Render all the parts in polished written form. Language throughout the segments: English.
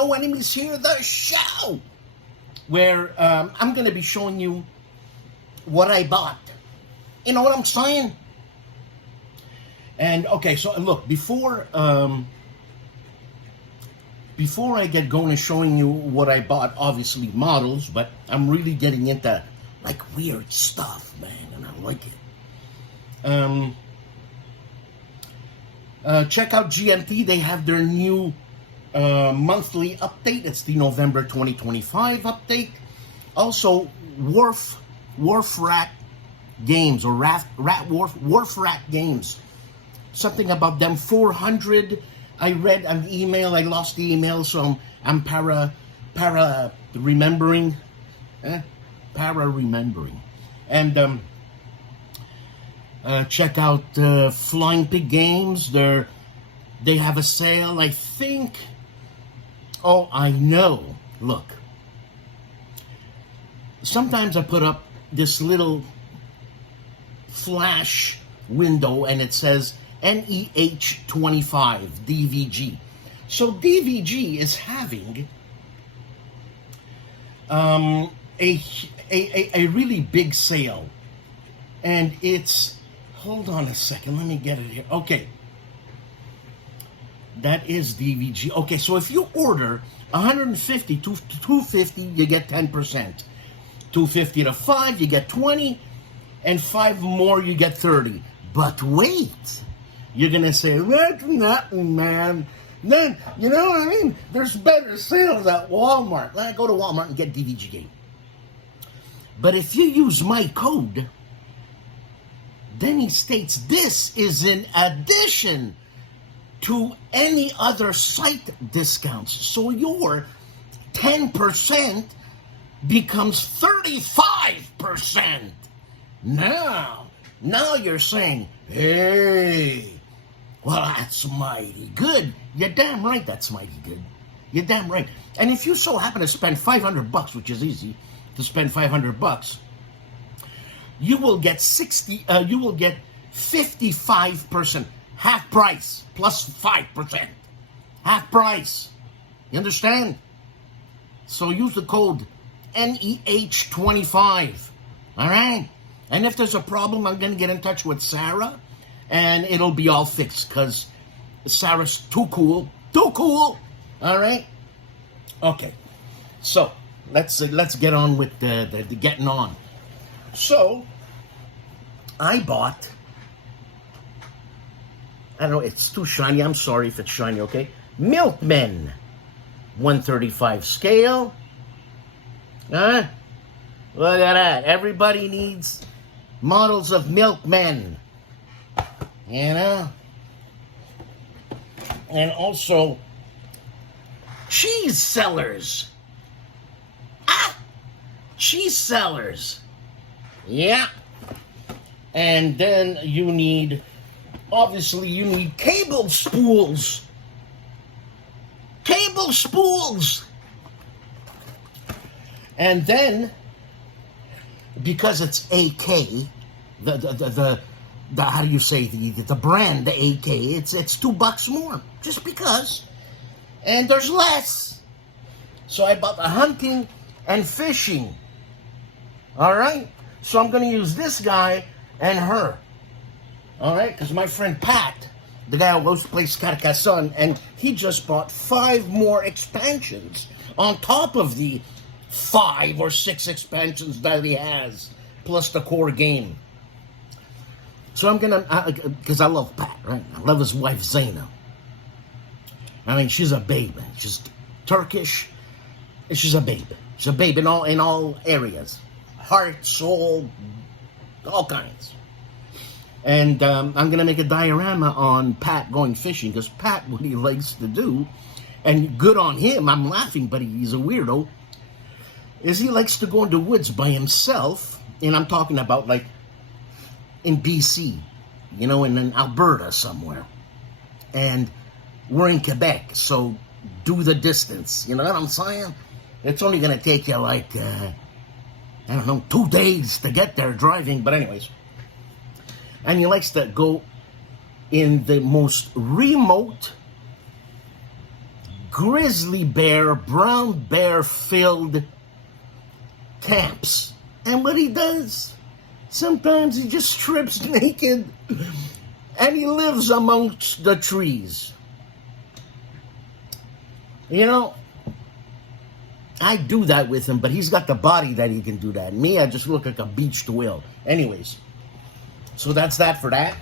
No Enemies Here, the show, where I'm going to be showing you what I bought. You know what I'm saying? And, okay, so look, before I get going and showing you what I bought, obviously models, but I'm really getting into, like, weird stuff, man, and I like it. Check out GMT. They have their new monthly update. It's the November 2025 update. Also, Wharf Rat Games, or Wharf Rat Games. Something about them. 400. I read an email. I lost the email, so I'm para remembering. And check out Flying Pig Games. They have a sale, I think. Oh, I know. Look. Sometimes I put up this little flash window and it says NEH25 DVG. So DVG is having a really big sale. And it's, hold on a second, let me get it here. Okay. That is DVG. Okay, so if you order 150 to 250, you get 10%. 250 to 5, you get 20. And 5 more, you get 30. But wait. You're going to say, that's nothing, man. Then, you know what I mean? There's better sales at Walmart. Let me go to Walmart and get DVG game. But if you use my code, then he states this is in addition to any other site discounts. So your 10% becomes 35%. Now you're saying, hey, well, that's mighty good. You're damn right that's mighty good. You're damn right. And if you so happen to spend $500, which is easy to spend $500, you will get 55%, half price plus 5%, half price. You understand? So use the code NEH25. All right. And if there's a problem, I'm going to get in touch with Sarah, and it'll be all fixed because Sarah's too cool. Too cool. All right. Okay. So let's get on with the getting on. So I bought. I don't know. It's too shiny. I'm sorry if it's shiny. Okay. Milkmen, 135 scale. Huh? Look at that. Everybody needs models of milkmen. You know? And also, cheese sellers. Cheese sellers. Yeah. And then you need, obviously, you need cable spools. Cable spools. And then, because it's AK, the how do you say, the brand, the AK, it's $2 more, just because. And there's less. So I bought the hunting and fishing. All right? So I'm going to use this guy and her. All right? Because my friend Pat, the guy who goes to play Carcassonne, and he just bought 5 more expansions on top of the 5 or 6 expansions that he has, plus the core game. So I'm going to, because I love Pat, right? I love his wife, Zaina. I mean, she's a babe. She's Turkish. She's a babe. She's a babe in all areas. Heart, soul, all kinds. And I'm going to make a diorama on Pat going fishing, because Pat, what he likes to do, and good on him, I'm laughing, but he's a weirdo, is he likes to go in the woods by himself, and I'm talking about like in BC, you know, in Alberta somewhere. And we're in Quebec, so do the distance, you know what I'm saying? It's only going to take you like, I don't know, 2 days to get there driving, but anyways. And he likes to go in the most remote, grizzly bear, brown bear filled camps. And what he does, sometimes he just strips naked and he lives amongst the trees. You know, I do that with him, but he's got the body that he can do that. Me, I just look like a beached whale. Anyways, so that's that for that.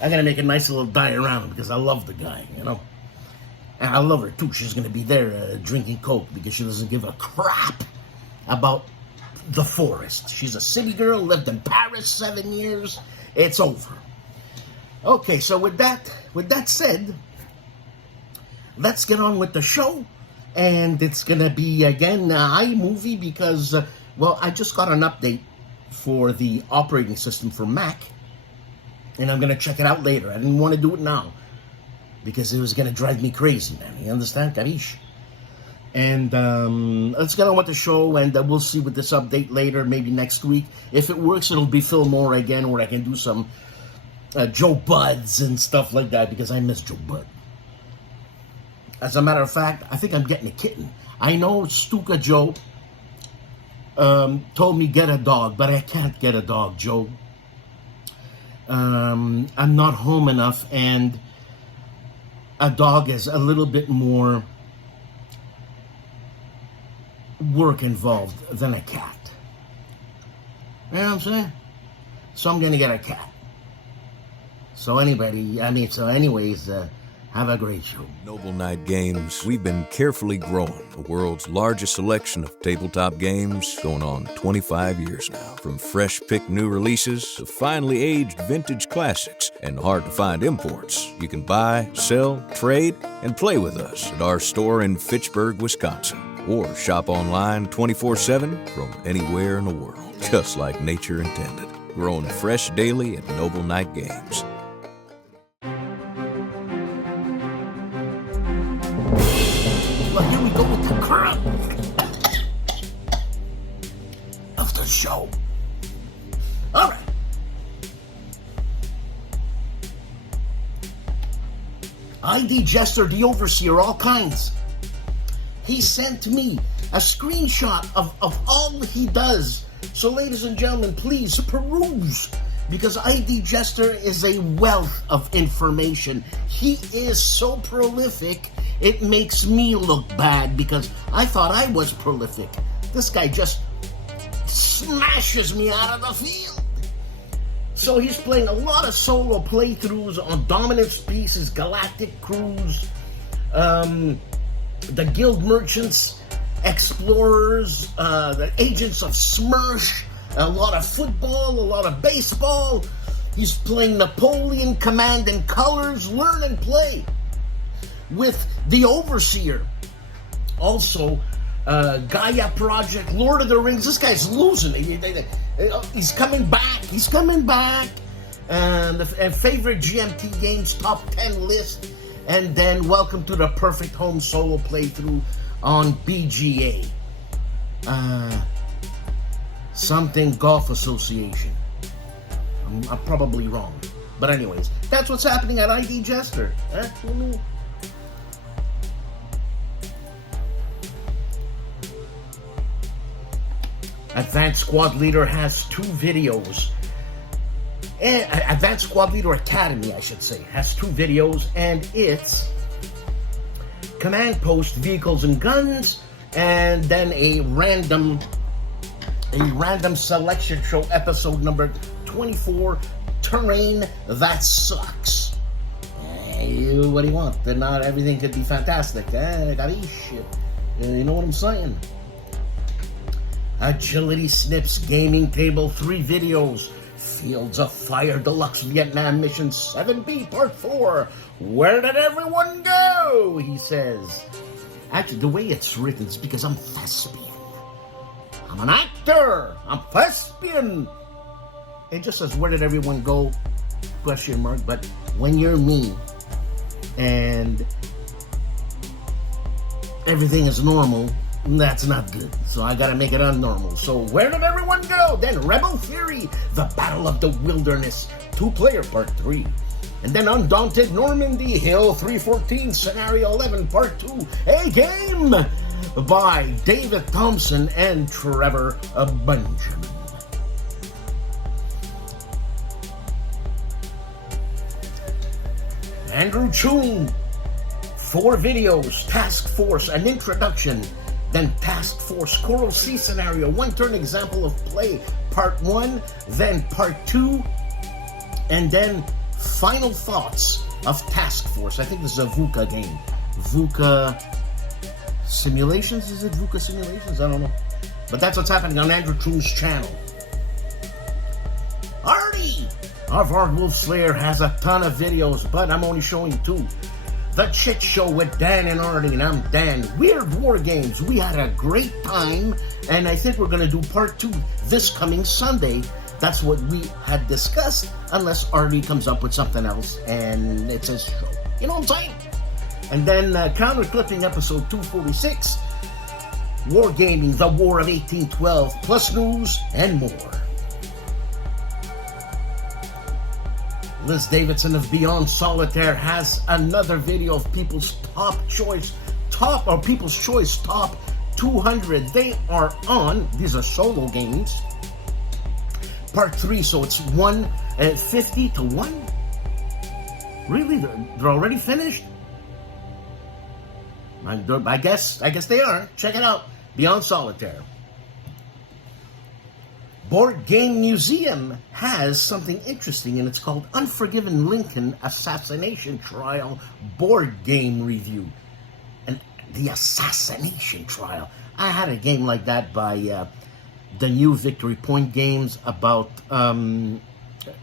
I'm going to make a nice little diorama because I love the guy, you know. And I love her, too. She's going to be there drinking Coke because she doesn't give a crap about the forest. She's a city girl, lived in Paris 7 years. It's over. Okay, so with that said, let's get on with the show. And it's going to be, again, iMovie because, well, I just got an update for the operating system for Mac. And I'm going to check it out later. I didn't want to do it now because it was going to drive me crazy, man. You understand? Karish? And let's get on with the show, and we'll see with this update later, maybe next week. If it works, it'll be Phil Moore again, where I can do some Joe Buds and stuff like that because I miss Joe Bud. As a matter of fact, I think I'm getting a kitten. I know STUKAJOE told me get a dog, but I can't get a dog, Joe. I'm not home enough, and a dog is a little bit more work involved than a cat. You know what I'm saying? So I'm gonna get a cat. So anyways, have a great show. Noble Night Games, we've been carefully growing the world's largest selection of tabletop games going on 25 years now. From fresh-picked new releases to finely aged vintage classics and hard-to-find imports, you can buy, sell, trade, and play with us at our store in Fitchburg, Wisconsin. Or shop online 24/7 from anywhere in the world, just like nature intended. Growing fresh daily at Noble Night Games. Well, here we go with the crowd of the show. All right. ID Jester, the Overseer, all kinds. He sent me a screenshot of all he does. So, ladies and gentlemen, please peruse, because ID Jester is a wealth of information. He is so prolific, it makes me look bad because I thought I was prolific. This guy just smashes me out of the field. So he's playing a lot of solo playthroughs on Dominance Pieces, Galactic Cruise, the Guild Merchants, Explorers, the Agents of Smersh, a lot of football, a lot of baseball. He's playing Napoleon Command and Colors, Learn and Play with the Overseer. Also, Gaia Project, Lord of the Rings. This guy's losing. He's coming back. He's coming back. And favorite GMT games top 10 list. And then welcome to the Perfect Home solo playthrough on BGA. Something Golf Association. I'm probably wrong. But anyways, that's what's happening at ID Jester. Advanced Squad Leader has 2 videos. Advanced Squad Leader Academy, I should say, has 2 videos, and it's Command Post, Vehicles and Guns, and then a random selection show, episode number 24, Terrain That Sucks. What do you want? Then not everything could be fantastic. I got shit. You know what I'm saying? Agility Snips Gaming Table, 3 videos. Fields of Fire Deluxe Vietnam Mission 7B Part 4. Where did everyone go? He says. Actually, the way it's written is because I'm thespian. I'm an actor. I'm thespian. It just says, where did everyone go? Question mark. But when you're me and everything is normal, that's not good. So I gotta make it unnormal. So where did everyone go? Then Rebel Fury, The Battle of the Wilderness, 2-player Part 3. And then Undaunted Normandy Hill 314 Scenario 11 Part 2, a game by David Thompson and Trevor Benjamin. Andrew Choon, 4 videos, Task Force, an introduction, then Task Force, Coral Sea Scenario, 1 turn example of play, Part 1, then Part 2, and then Final Thoughts of Task Force. I think this is a VUCA game. VUCA Simulations? Is it VUCA Simulations? I don't know. But that's what's happening on Andrew Choon's channel. Artie of ARDWULF'S Lair has a ton of videos, but I'm only showing 2. The Chit Show with Dan and Artie, and I'm Dan. Weird War Games. We had a great time, and I think we're going to do part 2 this coming Sunday. That's what we had discussed, unless Artie comes up with something else, and it's his show. You know what I'm saying? And then Counter Clipping episode 246, Wargaming, the War of 1812, plus news and more. Liz Davidson of Beyond Solitaire has another video of People's Choice Top 200. They are on, these are solo games, part 3, so it's 50 to 1. Really? They're already finished? I guess they are. Check it out. Beyond Solitaire. Board Game Museum has something interesting, and it's called Unforgiven Lincoln Assassination Trial Board Game Review. And the Assassination Trial. I had a game like that by the new Victory Point Games about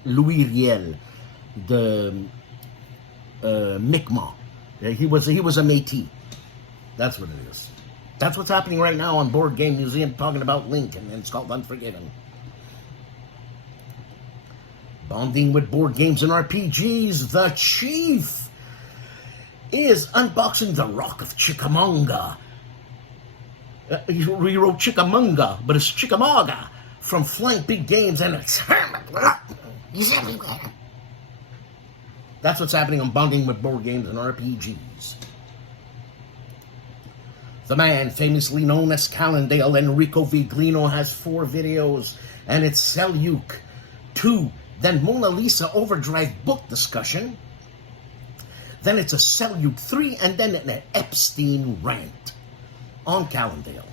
Louis Riel, the Mi'kmaq. He was a Métis. That's what it is. That's what's happening right now on Board Game Museum, talking about Lincoln, and it's called Unforgiven. Bonding with board games and RPGs, the Chief is unboxing The Rock of Chickamauga. He wrote Chickamauga, but it's Chickamauga from Flank Big Games, and it's he's everywhere. That's what's happening on Bonding with Board Games and RPGs. The man famously known as Calandale, Enrico Viglino, has 4 videos, and it's Seljuk 2. Then Mona Lisa Overdrive book discussion. Then it's a Seljuk 3, and then an Epstein rant on Calandale.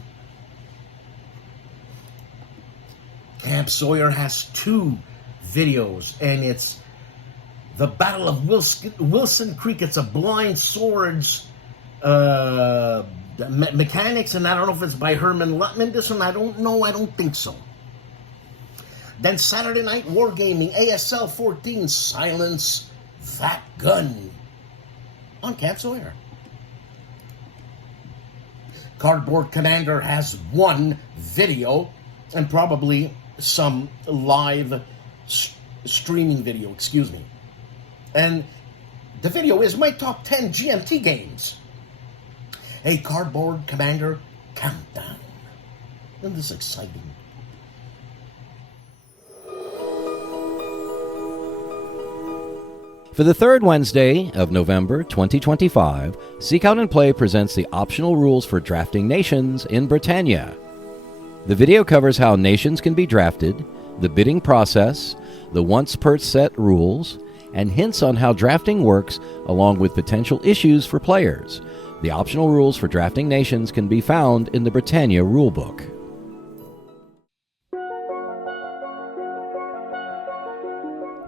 Camp Sawyer has 2 videos, and it's the Battle of Wilson Creek. It's a blind swords mechanics, and I don't know if it's by Herman Luttman. This one, I don't know. I don't think so. Then Saturday Night Wargaming, ASL 14, Silence That Gun on Camp Sawyer. Cardboard Commander has 1 video and probably some live streaming video, excuse me. And the video is my top 10 GMT games. A Cardboard Commander countdown. Isn't this exciting? For the 3rd Wednesday of November 2025, Seek Out and Play presents the optional rules for drafting nations in Britannia. The video covers how nations can be drafted, the bidding process, the once per set rules, and hints on how drafting works, along with potential issues for players. The optional rules for drafting nations can be found in the Britannia rulebook.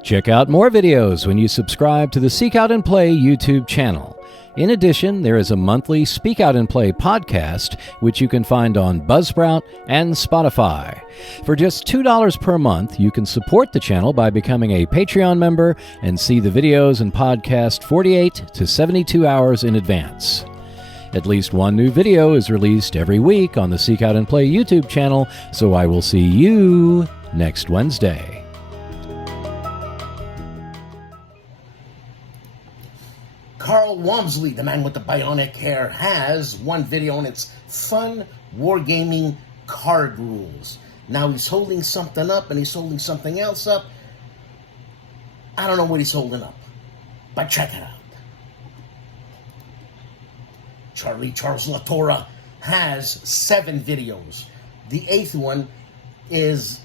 Check out more videos when you subscribe to the Seek Out and Play YouTube channel. In addition, there is a monthly Speak Out and Play podcast, which you can find on Buzzsprout and Spotify. For just $2 per month, you can support the channel by becoming a Patreon member and see the videos and podcast 48 to 72 hours in advance. At least 1 new video is released every week on the Seek Out and Play YouTube channel, so I will see you next Wednesday. Carl Wamsley, the man with the bionic hair, has 1 video, and it's fun wargaming card rules. Now he's holding something up, and he's holding something else up. I don't know what he's holding up. But check it out. Charles Latorre has 7 videos. The 8th one is,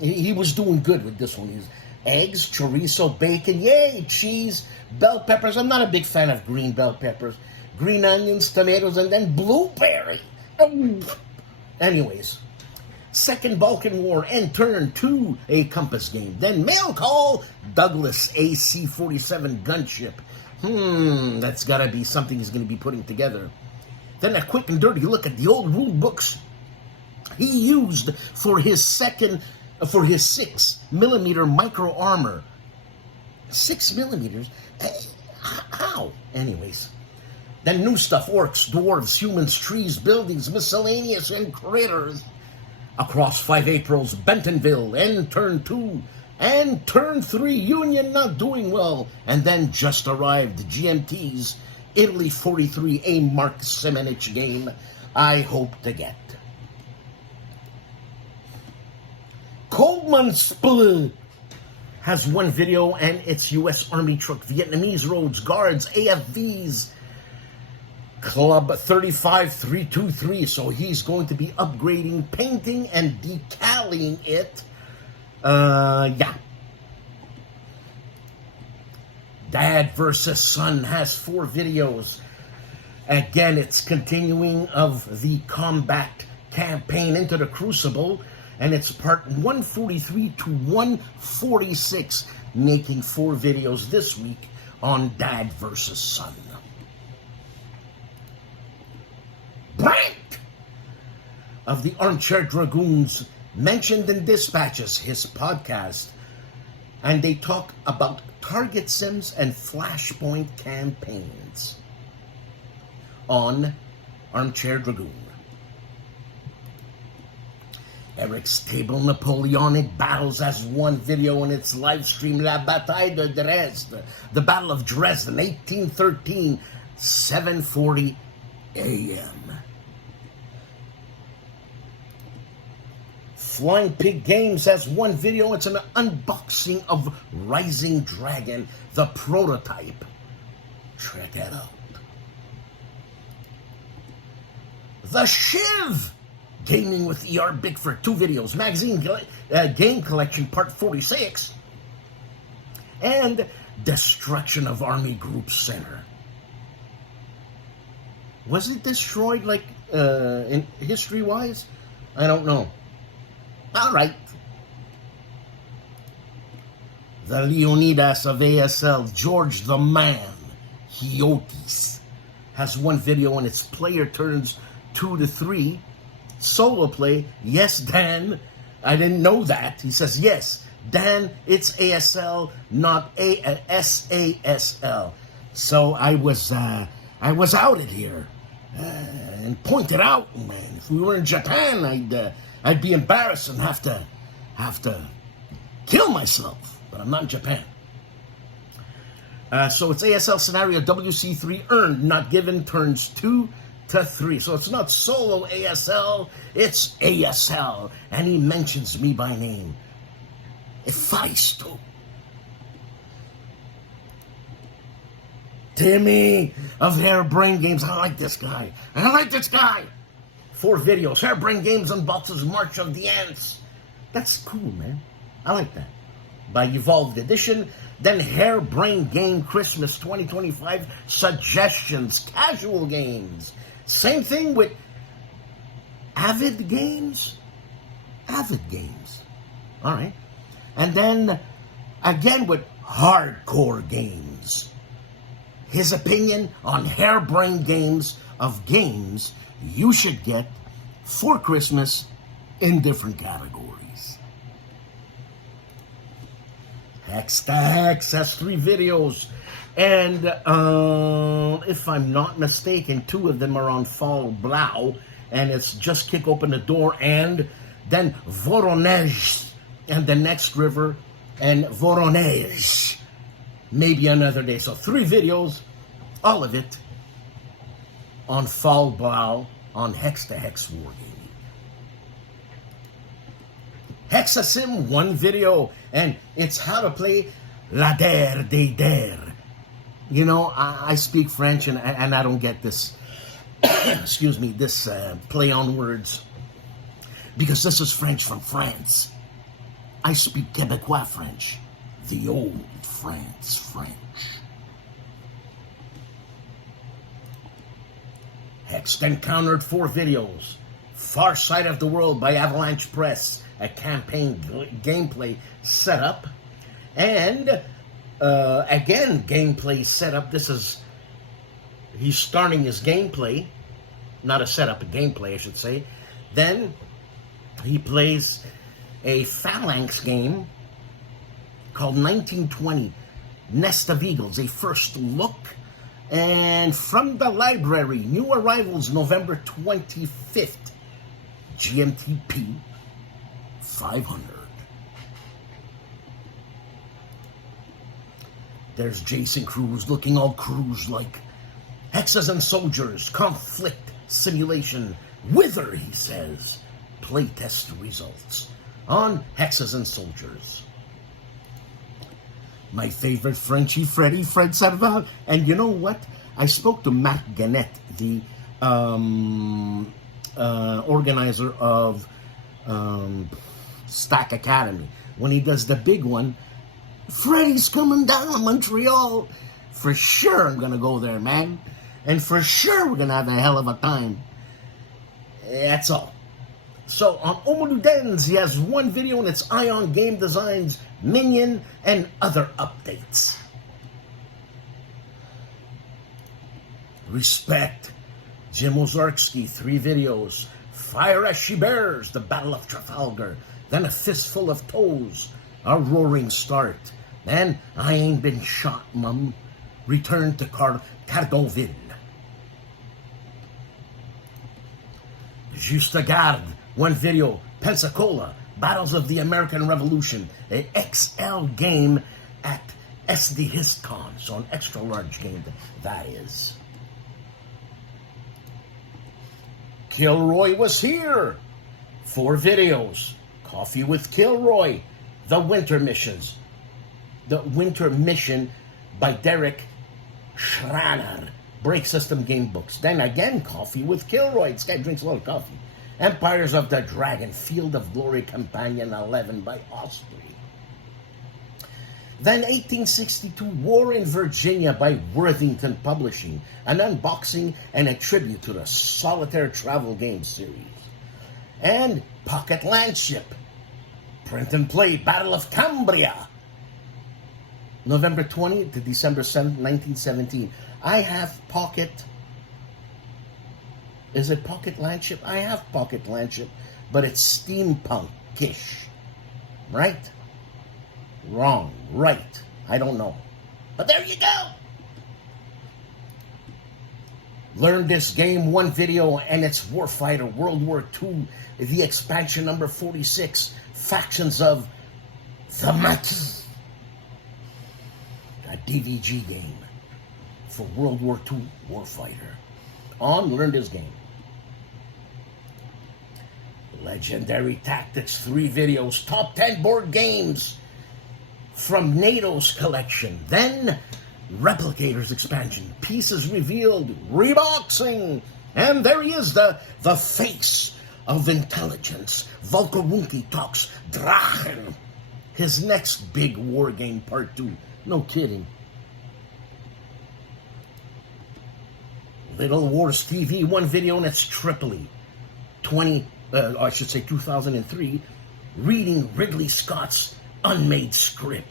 he was doing good with this one. He's eggs, chorizo, bacon, yay, cheese, bell peppers. I'm not a big fan of green bell peppers. Green onions, tomatoes, and then blueberry. Oh. Anyways, Second Balkan War and Turn to a Compass game. Then Mail Call, Douglas AC-47 gunship. That's gotta be something he's gonna be putting together. Then a quick and dirty look at the old rule books he used for his 6mm micro armor. 6 millimeters? How? Anyways. Then new stuff, orcs, dwarves, humans, trees, buildings, miscellaneous, and critters. Across 5 Aprils, Bentonville, and Turn 2, and Turn 3, Union not doing well, and then just arrived, GMT's Italy 43, a Mark Semenich game I hope to get. Colemanspieele has 1 video, and it's U.S. Army truck, Vietnamese roads, guards, AFVs, Club 35323, so he's going to be upgrading, painting, and decaling it. Yeah. Dad versus Son has 4 videos. Again, it's continuing of the combat campaign Into the Crucible, and it's part 143 to 146, making 4 videos this week on Dad versus Son. Brant of the Armchair Dragoons mentioned in Dispatches, his podcast, and they talk about target sims and flashpoint campaigns on Armchair Dragoon. Eric's Table Napoleonic Battles has 1 video in its live stream, La Bataille de Dresde, the Battle of Dresden, 1813, 7:40 a.m. Flying Pig Games has 1 video. It's an unboxing of Rising Dragon, the prototype. Check it out. The Shiv! Gaming with ER Bigford, 2 videos. Magazine Game Collection Part 46. And Destruction of Army Group Center. Was it destroyed, like, in history-wise? I don't know. All right. The Leonidas of ASL, George the Man, Hiotis, has 1 video and its player turns 2 to 3. Solo play, yes, Dan. I didn't know that. He says, yes, Dan, it's ASL, not SASL. So I was outed here and pointed out, man. If we were in Japan, I'd be embarrassed and have to kill myself, but I'm not in Japan. So it's ASL scenario WC3 earned, not given, turns 2 to 3. So it's not solo ASL, it's ASL. And he mentions me by name. Efaisto. Timmy of Hairbrain Games. I like this guy. 4 videos. Hairbrain Games unboxes March of the Ants. That's cool, man. I like that. By Evolved Edition. Then Hairbrain Game Christmas 2025 Suggestions. Casual games. Same thing with Avid Games. All right. And then again with Hardcore Games. His opinion on Hairbrain Games of games you should get for Christmas in different categories. Hex to Hex has 3 videos. And if I'm not mistaken, 2 of them are on Fall Blau. And it's Just Kick Open the Door and then Voronezh and the Next River and Voronezh. Maybe another day. So 3 videos, all of it on Fall Blau on Hex to Hex Wargaming. Hexasim 1 video, and it's how to play La Der de Der, You know, I speak French, and I don't get this, excuse me, this play on words, because this is French from France. I speak Quebecois French, the old France French. Hex encountered 4 videos. Far Side of the World by Avalanche Press, a campaign gameplay setup. And, again, gameplay setup. This is, he's starting his gameplay. Not a setup, a gameplay, I should say. Then, he plays a Phalanx game called 1920, Nest of Eagles, a first look. And from the library, new arrivals November 25th, GMTP 500. There's Jason Cruz looking all Cruz-like. Hexes and Soldiers, conflict simulation. Wither, he says. Playtest results on Hexes and Soldiers. My favorite Frenchie Freddy, Fred Serval. And you know what? I spoke to Marc Gannett, the organizer of Stack Academy. When he does the big one, Freddy's coming down to Montreal. For sure I'm going to go there, man. And for sure we're going to have a hell of a time. That's all. So on Homoludens, he has 1 video, and it's Ion Game Designs, Minion, and other updates. Respect, Jim Ozarksky, 3 videos. Fire as She Bears, the Battle of Trafalgar. Then a Fistful of Toes, a roaring start. Then I Ain't Been Shot, Mum. Return to Cardonville. Juste Garde, 1 video. Pensacola, Battles of the American Revolution, an XL game at SD HistCon, so an extra large game that is. KilRoyWasHere, 4 videos. Coffee with Kilroy, The Winter Missions, The Winter Mission by Derek Schraner, Break System Game Books. Then again, Coffee with Kilroy. This guy drinks a lot of coffee. Empires of the Dragon, Field of Glory Companion 11 by Osprey. Then 1862, War in Virginia by Worthington Publishing, an unboxing and a tribute to the Solitaire travel game series. And Pocket Landship, print and play, Battle of Cambria, November 20 to December 7, 1917. I have Pocket... Is it Pocket Landship? I have Pocket Landship, but it's steampunk-ish. Right? Wrong. Right. I don't know. But there you go. Learn this game, 1 video, and it's Warfighter World War II, the expansion number 46, Factions of the Maquis. A DVG game for World War II Warfighter. On Learn This Game. Legendary Tactics, 3 videos, top 10 board games from NATO's collection. Then Replicators expansion, pieces revealed, reboxing, and there he is, the face of intelligence. Volker Wunke talks Drachen, his next big war game, part 2. No kidding. Little Wars TV, 1 video, and it's Tripoli. 2003, reading Ridley Scott's unmade script.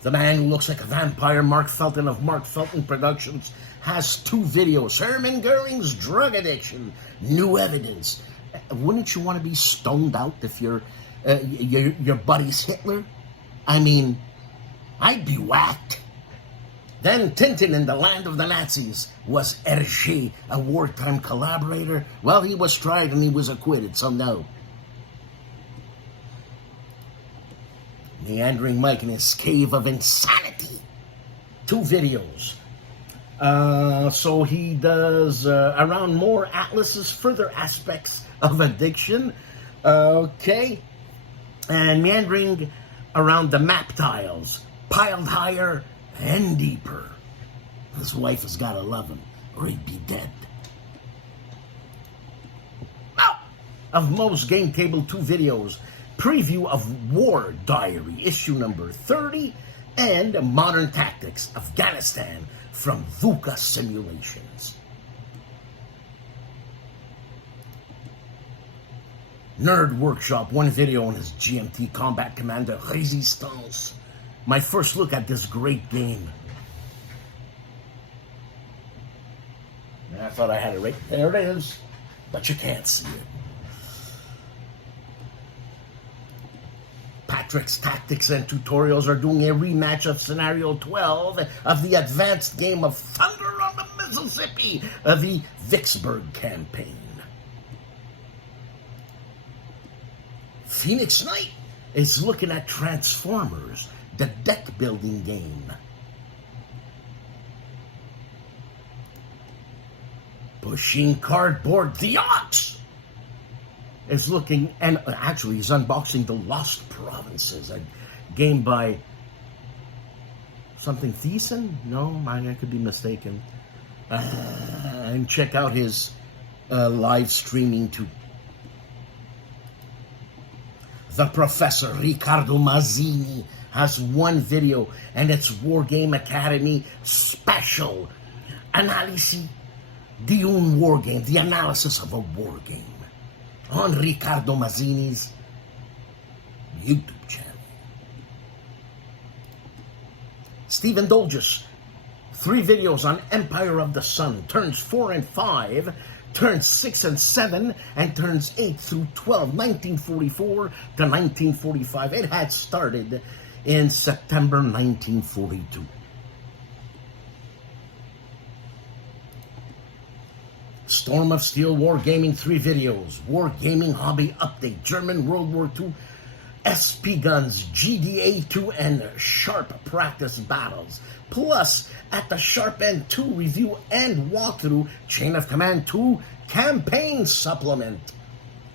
The man who looks like a vampire, Mark Felton of Mark Felton Productions, has 2 videos. Herman Goering's drug addiction, new evidence. Wouldn't you want to be stoned out if your buddy's Hitler? I mean, I'd be whacked. Then Tintin in the Land of the Nazis. Was Hergé a wartime collaborator? Well, he was tried and he was acquitted, so no. Meandering Mike in his cave of insanity. 2 videos. So he does around more atlases, further aspects of addiction. Okay. And Meandering around the map tiles, piled higher and deeper. His wife has got to love him, or he'd be dead. Now, of most Game Table 2 videos, preview of War Diary, issue number 30, and Modern Tactics, Afghanistan, from VUCA Simulations. Nerd Workshop, one video on his GMT Combat Commander Resistance. My first look at this great game. I thought I had it right there. It is, but you can't see it. Patrick's Tactics and Tutorials are doing a rematch of Scenario 12 of the advanced game of Thunder on the Mississippi of the Vicksburg campaign. Phoenix Knight is looking at Transformers, the deck building game. Pushing Cardboard, the Ox is looking, and actually he's unboxing The Lost Provinces, a game by something Thiessen? No, I could be mistaken. And check out his live streaming too. The Professor Riccardo Mazzini has one video, and it's Wargame Academy Special Analisi di un Wargame, the analysis of a war game, on Riccardo Mazzini's YouTube channel. Stephen Dolges, 3 videos on Empire of the Sun, turns 4 and 5, turns 6 and 7, and turns 8 through 12, 1944 to 1945. It had started in September 1942. Storm of Steel Wargaming 3 videos, Wargaming Hobby Update, German World War II, SP Guns, GDA2, and Sharp Practice Battles. Plus, at the Sharp End 2 review and walkthrough, Chain of Command 2 Campaign Supplement.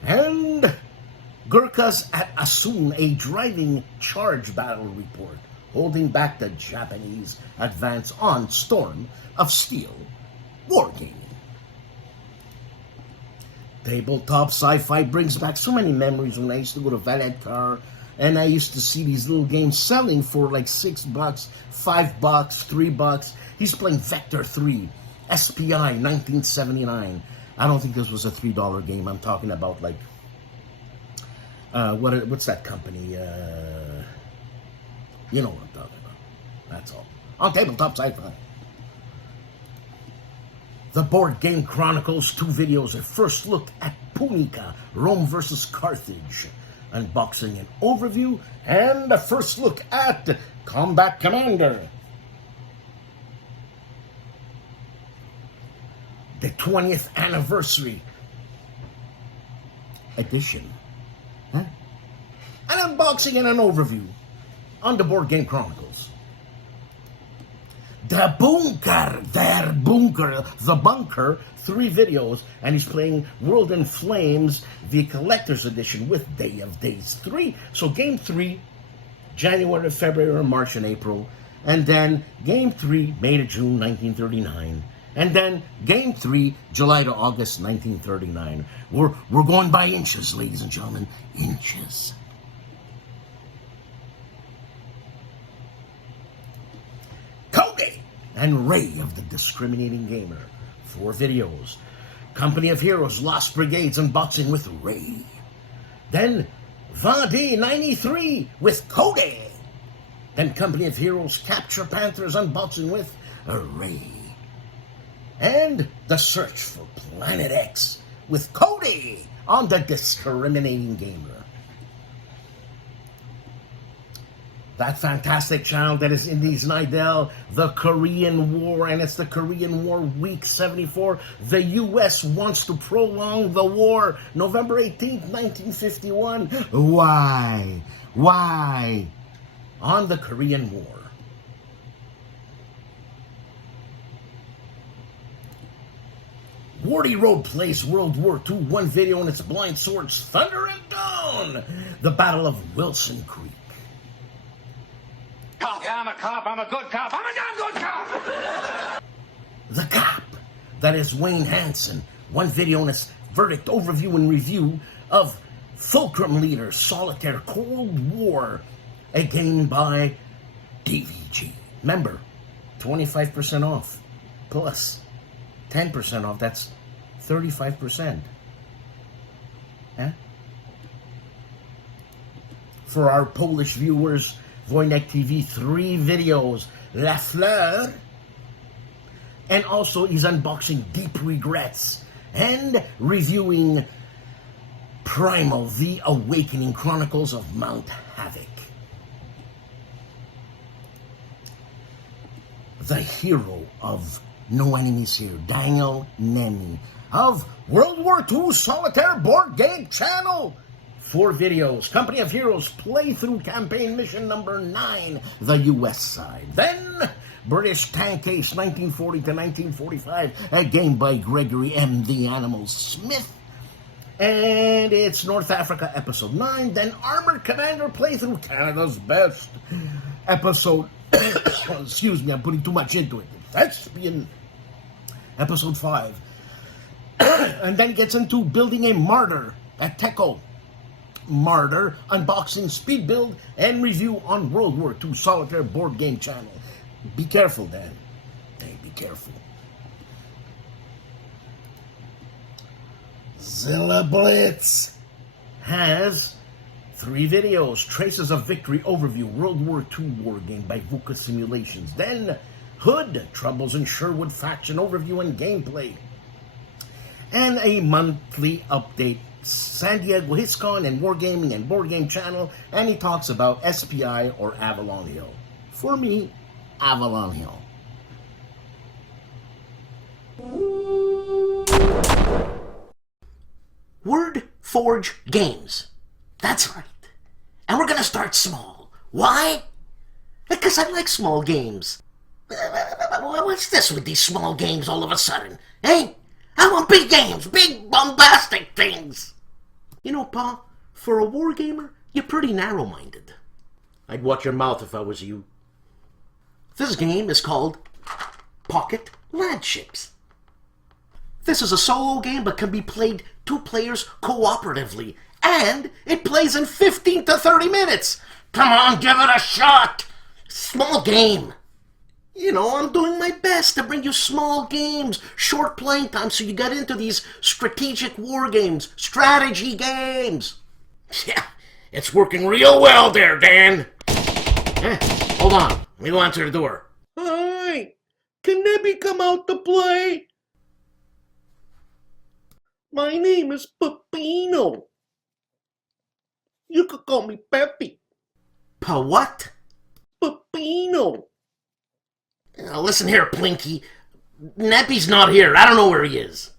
And Gurkhas at Asun, a driving charge battle report, holding back the Japanese advance on Storm of Steel Wargaming. Tabletop Sci-Fi brings back so many memories when I used to go to Valedkar, and I used to see these little games selling for like $6, $5, $3. He's playing Vector 3, SPI 1979. I don't think this was a $3 game. I'm talking about like, what's that company? You know what I'm talking about. That's all. On Tabletop Sci-Fi. The Board Game Chronicles 2 videos, a first look at Punica, Rome versus Carthage, unboxing and overview, and a first look at Combat Commander. The 20th Anniversary Edition. Huh? An unboxing and an overview on the Board Game Chronicles. The Bunker, The Bunker, 3 videos, and he's playing World in Flames, the Collector's Edition with Day of Days 3. So Game 3, January, February, March, and April. And then Game 3, May to June, 1939. And then Game 3, July to August, 1939. We're going by inches, ladies and gentlemen. Inches. And Ray of the Discriminating Gamer, 4 videos. Company of Heroes, Lost Brigades, unboxing with Ray. Then Vendée 93 with Cody. Then Company of Heroes, Capture Panthers, unboxing with Ray. And The Search for Planet X with Cody on the Discriminating Gamer. That fantastic channel that is Indies Nidell, the Korean War, and it's the Korean War Week 74. The U.S. wants to prolong the war. November 18th, 1951. Why? Why? On the Korean War. Wardy Road plays World War II, 1 video on its Blind Swords, Thunder and Dawn. The Battle of Wilson Creek. I'm a cop. I'm a good cop. I'm a damn good cop. The Cop. That is Wayne Hansen. One video in its verdict overview and review of Fulcrum Leader Solitaire Cold War, a game by DVG. Remember, 25% off plus 10% off. That's 35%. Huh? For our Polish viewers, Wojennik TV, 3 videos. La Fleur. And also he's unboxing Deep Regrets and reviewing Primal, The Awakening Chronicles of Mount Havoc. The hero of No Enemies Here, Daniel Neh of World War II Solitaire Board Game Channel. 4 videos. Company of Heroes playthrough campaign mission number 9, the US side. Then British Tank Ace 1940 to 1945, a game by Gregory M. The Animal Smith. And it's North Africa episode 9. Then Armored Commander playthrough, Canada's Best episode. Excuse me, I'm putting too much into it. Thespian episode 5. And then gets into building a martyr at Teco. Martyr, unboxing, speed build, and review on World War II Solitaire Board Game Channel. Be careful, Dan. Hey, be careful. Zilla Blitz has 3 videos. Traces of Victory Overview, World War II War Game by VUCA Simulations. Then Hood, Troubles in Sherwood Faction Overview and Gameplay. And a monthly update, San Diego HitsCon and Wargaming and Board Game Channel, and he talks about SPI or Avalon Hill. For me, Avalon Hill. Word Forge Games. That's right. And we're gonna start small. Why? Because I like small games. What's this with these small games all of a sudden? Eh? I want big games, big bombastic things. You know, Pa, for a war gamer, you're pretty narrow-minded. I'd watch your mouth if I was you. This game is called Pocket Landships. This is a solo game but can be played 2 players cooperatively, and it plays in 15 to 30 minutes. Come on, give it a shot. Small game. You know, I'm doing my best to bring you small games, short playing time, so you get into these strategic war games, strategy games. Yeah, it's working real well there, Dan. Hold on, let me go answer the door. Hi, can Nebby come out to play? My name is Peppino. You could call me Peppy. What? Peppino. Now listen here, Plinky. Neppy's not here. I don't know where he is.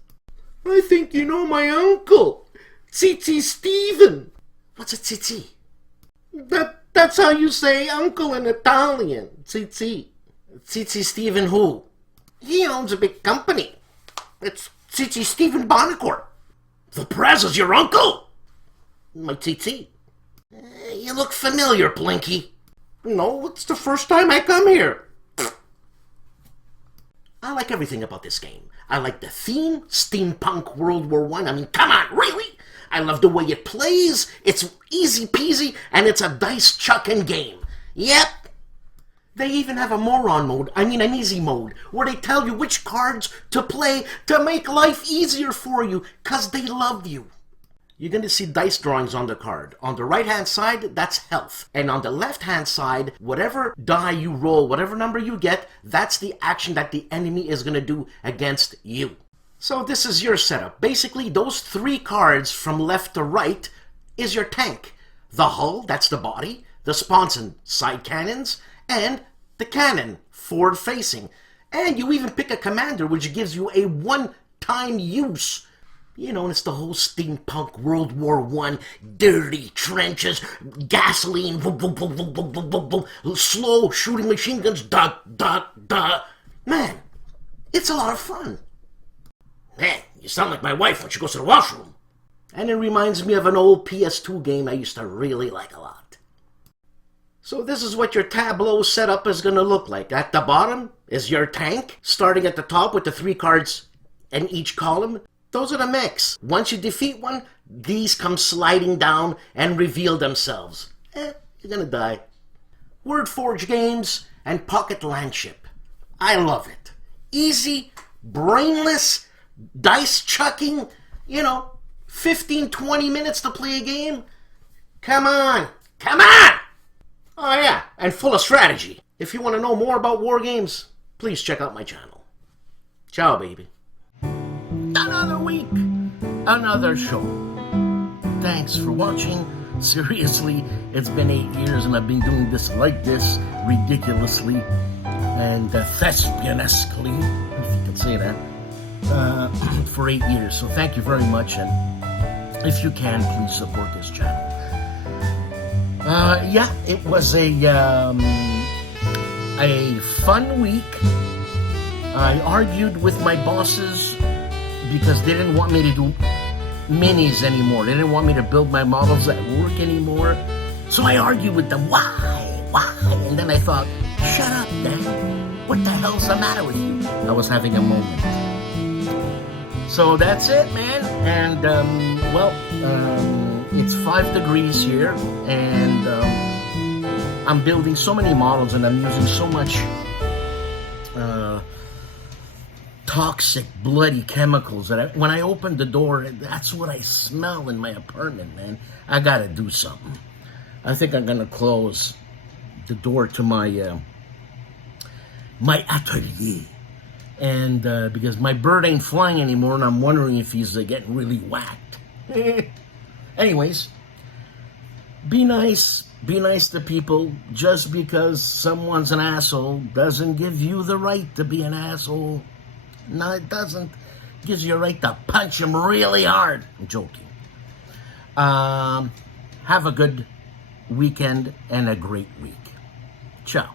I think you know my uncle, Tsitsi Steven. What's a Tsitsi? That's how you say uncle in Italian. Tsitsi. Tsitsi Steven who? He owns a big company. It's Tsitsi Steven Bonacore. The Prez is your uncle? My Tsitsi. You look familiar, Plinky. No, it's the first time I come here. I like everything about this game. I like the theme, steampunk World War I. I mean, come on, really? I love the way it plays. It's easy peasy, and it's a dice chucking game. Yep. They even have a moron mode, an easy mode, where they tell you which cards to play to make life easier for you, because they love you. You're going to see dice drawings on the card. On the right-hand side, that's health. And on the left-hand side, whatever die you roll, whatever number you get, that's the action that the enemy is going to do against you. So this is your setup. Basically, those 3 cards from left to right is your tank. The hull, that's the body. The sponson, side cannons. And the cannon, forward-facing. And you even pick a commander, which gives you a one-time use. You know, and it's the whole steampunk World War I, dirty trenches, gasoline, slow shooting machine guns, Man, it's a lot of fun. Man, you sound like my wife when she goes to the washroom. And it reminds me of an old PS2 game I used to really like a lot. So this is what your tableau setup is going to look like. At the bottom is your tank, starting at the top with the 3 cards in each column. Those are the mix. Once you defeat one, these come sliding down and reveal themselves. You're going to die. Wordforge games and Pocket Landship. I love it. Easy, brainless, dice chucking, 15-20 minutes to play a game. Come on! Come on! Oh yeah, and full of strategy. If you want to know more about war games, please check out my channel. Ciao, baby. Another week, another show. Thanks for watching. Seriously, it's been 8 years and I've been doing this like this, ridiculously, and thespianesquely, if you can say that, for 8 years. So thank you very much, and if you can, please support this channel. Yeah, it was a fun week. I argued with my bosses because they didn't want me to do minis anymore. They didn't want me to build my models at work anymore. So I argued with them, why? And then I thought, shut up, Dan. What the hell's the matter with you? I was having a moment. So that's it, man. And, it's 5 degrees here, and I'm building so many models, and I'm using so much toxic, bloody chemicals that when I open the door, that's what I smell in my apartment, man. I gotta do something. I think I'm gonna close the door to my my atelier, and because my bird ain't flying anymore, and I'm wondering if he's getting really whacked. Anyways, be nice to people. Just because someone's an asshole doesn't give you the right to be an asshole. No, it doesn't. It gives you a right to punch him really hard. I'm joking. Have a good weekend and a great week. Ciao.